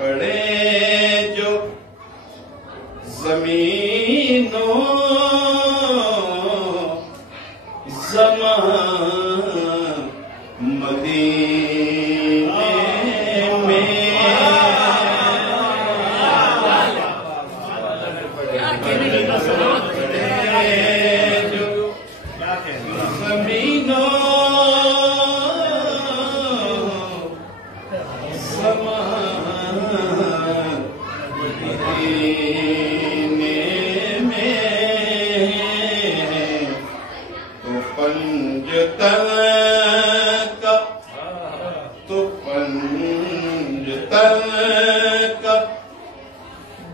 پڑے جو زمینوں زمان مدینے میں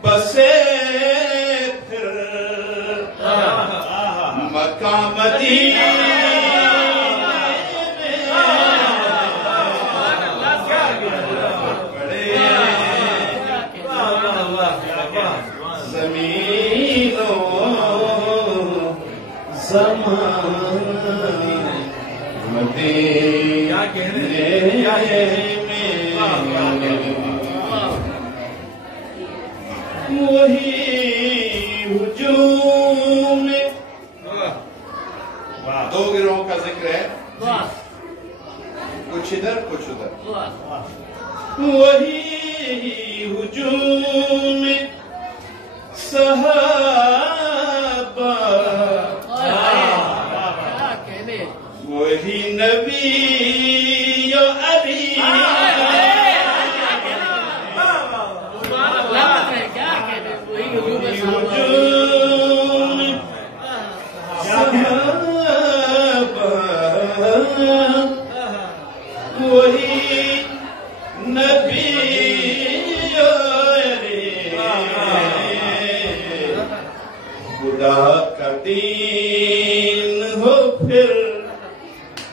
بسے پھر مکہ مدینے زمینوں زمان مدینے میں وہی ہجوم میں دو گروہوں کا ذکر ہے، کچھ ادھر کچھ ادھر. وہی ہجوم میں صحابہ وہی نبی علی وہی نبی خدا کا دین ہو پھر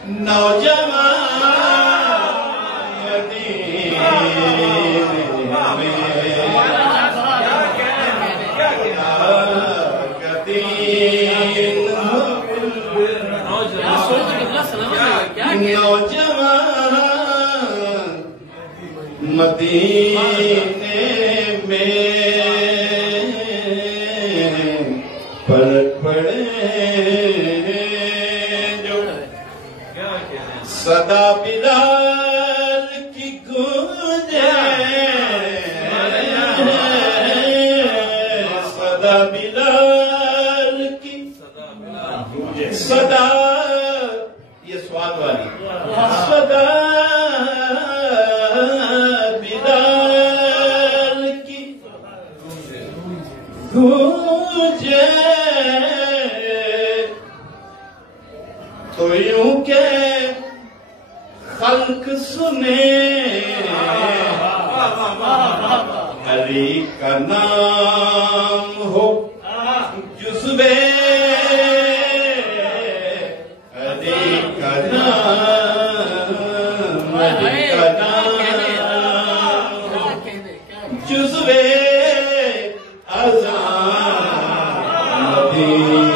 نوجوان مدینے میں کا دین ہو پھر نوجوان مدینے میں پلٹ پڑے جو صدا بلال کی گونجے صدا بلال کی صدا یہ سوال والی صدا بلال کی گونجے تو یوں کہ خلق سنے علی کا نام ہو جزوے علی کا نام ہو جزوے اذان مدینے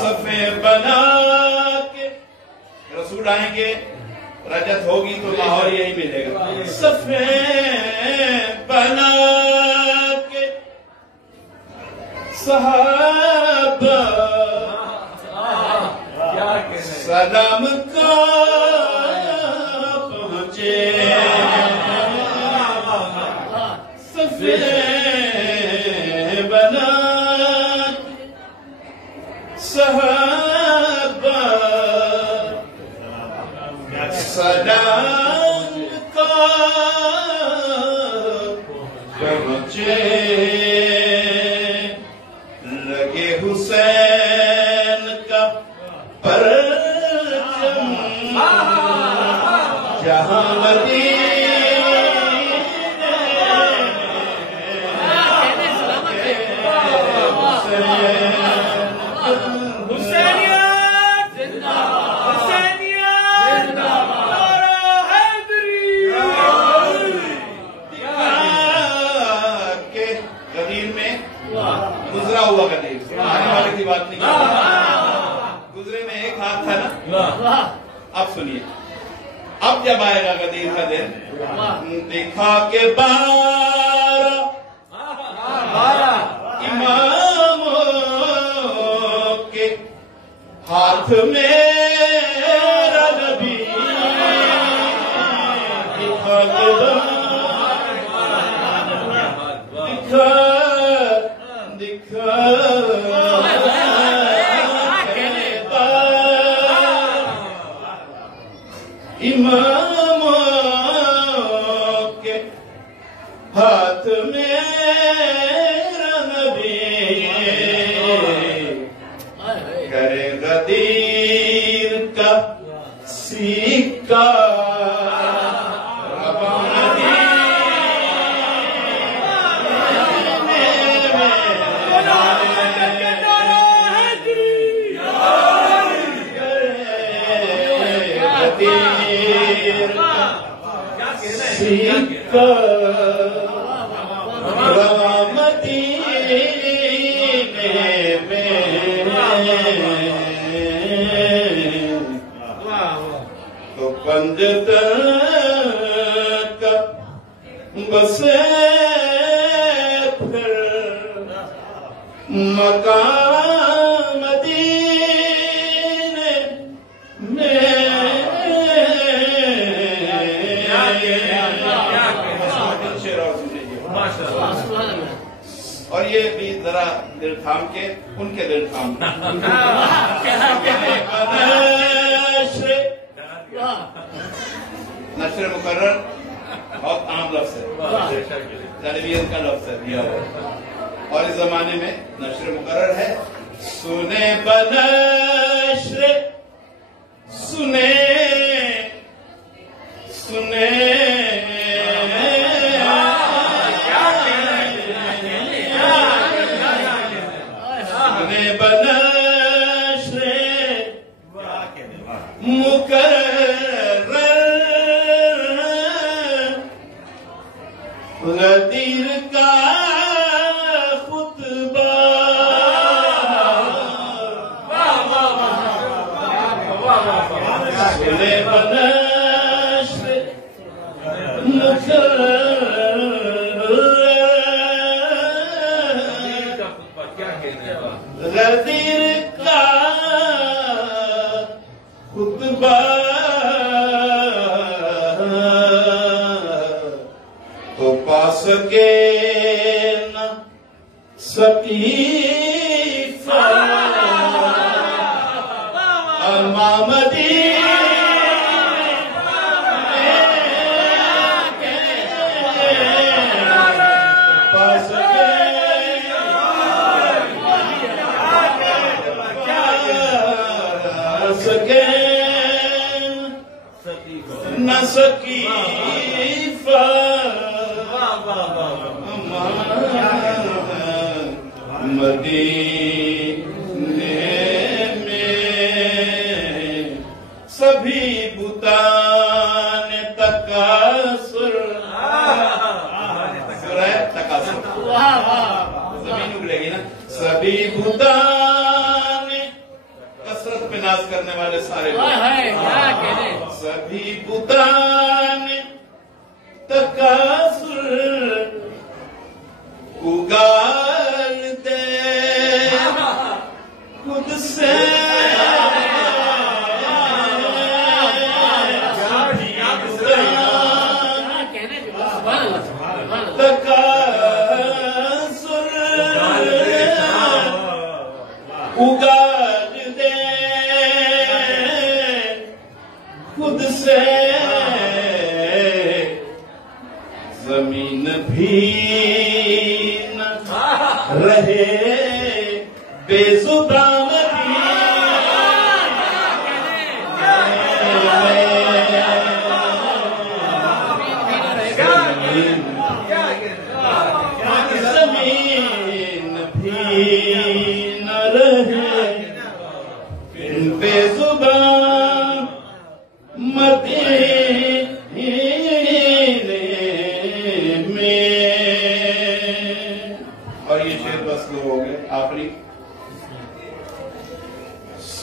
صفے بنا کے رسول آئیں گے، رجت ہوگی تو لاہور یہی ملے گا. صفے بنا کے صحابہ سلام کا پہنچے صفے بنا صحابہ سلام کا پہنچے لگے حسین کا پرچم جہاں ہوا کرتے کی بات نہیں کرتا. گزرے میں ایک ہاتھ تھا نا. اب سنیے, اب جب آئے گا غدیر کا دن, دکھا کے بارہ اماموں کے ہاتھ میرا نبی, دکھا کے دکھا اماموں کے ہاتھ میرا نبی, کرے غدیر کا سکہ تو پنجت کا بسے پھر مقام مدینے میں. اور یہ بھی ذرا دل تھام کے ان کے دل تھام نشر مقرر بہت عام لفظ ہے, ٹیلی ویژن کا لفظ ہے دیا ہوا, اور اس زمانے میں نشر مقرر ہے. سنے بنشر سنے سنے بنشر مقرر غدیر کا خطبہ, سنے بنشر مقرر غدیر کا خطبہ, تو پا سکے نہ سقیفہ امامدی نہ سقیفہ مدینے میں سبھی بتان تکاثر, تکاثر زمین اگلے گی نا, سبھی بتان کثرت پہ ناز کرنے والے سارے سبھی بتان تکاثر اگال دے خود سے تکاثر اگال دے خود سے, زمین بھی نہ رہے بے زبان زمین بھی نہ رہے بے زبان مدینے میں. اور یہ شعر بس ہو گئے آخری.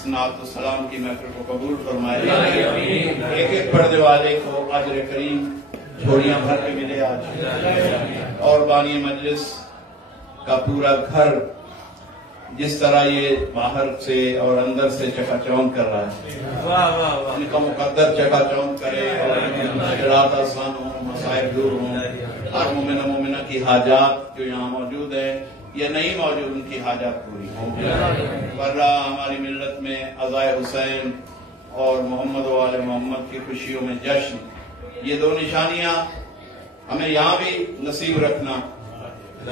اس نعت و سلام کی محفل کو قبول فرمائے. ایک ایک پڑھنے والے کو اجر کریم جھوڑیاں بھر کے ملے آج. اور بانی مجلس کا پورا گھر جس طرح یہ باہر سے اور اندر سے چکا چوند کر رہا ہے، ان کا مقدر چکا چوند کرے اور مشکلات آسان ہوں، مسائل دور ہوں. ہر مومن مومنہ کی حاجات جو یہاں موجود ہے یا نہیں موجود، ان کی حاجات پوری ہوں. ورنہ ہماری ملت میں عزائے حسین اور محمد و آل محمد کی خوشیوں میں جشن، یہ دو نشانیاں ہمیں یہاں بھی نصیب رکھنا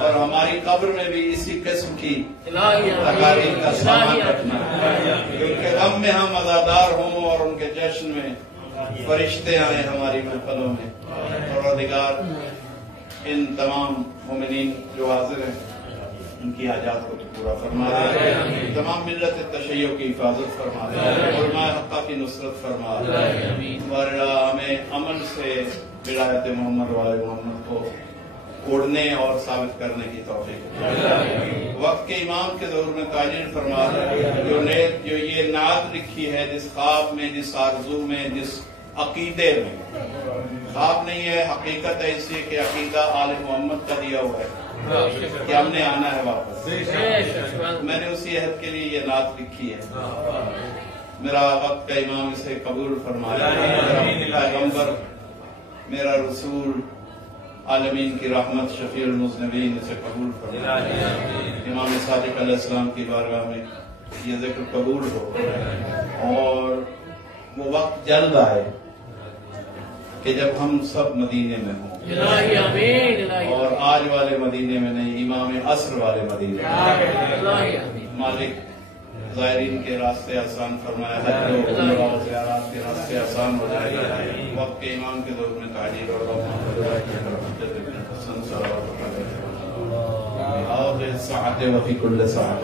اور ہماری قبر میں بھی اسی قسم کی تقاریب کا سامان رکھنا، ان کے غم میں ہم عزادار ہوں اور ان کے جشن میں فرشتے آئیں ہماری محفلوں میں. پروردگار ان تمام مومنین جو حاضر ہیں ان کی حاجات کو تو پورا فرما دے. تمام ملت تشیع کی حفاظت فرما دے. علماء حقہ کی نصرت فرما دے. ہمیں عمل سے ولایت محمد والے محمد کو اوڑھنے اور ثابت کرنے کی توفیق. وقت کے امام کے ظہور میں تاجر فرما دے. جو یہ نعت لکھی ہے، جس خواب میں، جس آرزو میں، جس عقیدے میں، خواب نہیں ہے، حقیقت ہے، اس لیے کہ عقیدہ آل محمد کا دیا ہوا ہے کہ ہم نے آنا ہے واپس. میں نے اسی عہد کے لیے یہ نعت لکھی ہے. میرا وقت کا امام اسے قبول فرمایا. میرا پیغمبر، میرا رسول، عالمین کی رحمت، شفیع المذنبین اسے قبول فرمائے. امام صادق علیہ السلام کی بارگاہ میں یہ ذکر قبول ہو اور وہ وقت جلد آئے کہ جب ہم سب مدینے میں ہوں اور آج والے مدینے میں نہیں، امام عصر والے مدینے میں. مالک زائرین کے راستے آسان فرمایا، حج و عمرہ و زیارات کے راستے آسان ہو جائے. وقت کے امام کے دور میں تعجیل اور ساعت وفی کل ساعت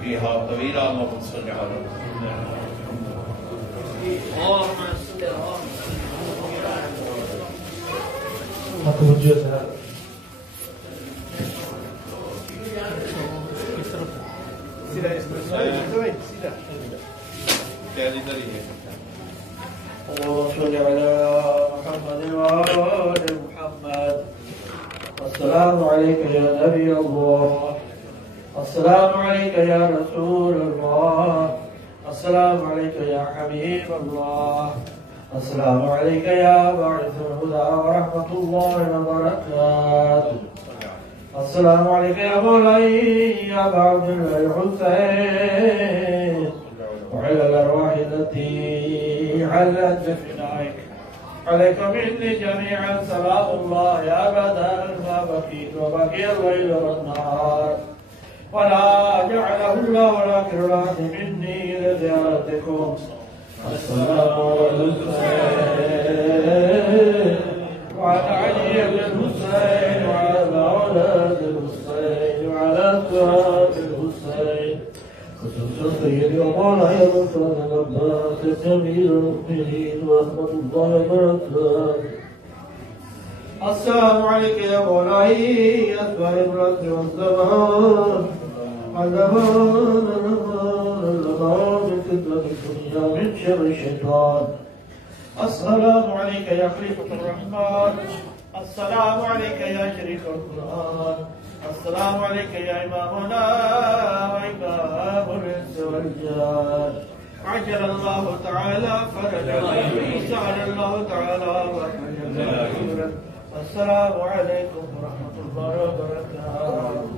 فیہا طویلہ اللہم صلی علی وصل على محمد وآل محمد. السلام عليك يا نبي الله، السلام عليك يا رسول الله، السلام عليك يا حبيب الله، السلام عليك يا باعث الهدى ورحمة الله وبركاته. السلام عليك يا مولاي يا أبا عبد الله الحسين وعلى الأرواح التي حلت بفنائك. عليك مني جميعا سلام الله يا أبدا ما بقيت وبقي الليل والنهار، ولا جعله الله ولكن رأت مني إلى زيارتكم. السلام على الحسين وعلى علي بن الحسين وعلى أولاد الحسين وعلى أزواج الحسين، خصوصا سيدي ومولاي رسول العباس أمير المؤمنين ورحمة الله وبركاته. السلام عليك يا مولاي أسماء الرد والزمان، الأمان من فتنة الدنيا من شر الشيطان. السلام عليك يا خليفة الرحمن، السلام عليك يا شريك القرآن، السلام عليك يا إمامنا وإمام الإنس والجان. عجل الله تعالى فرجا وسعد الله تعالى وحجا. السلام عليكم ورحمة الله وبركاته.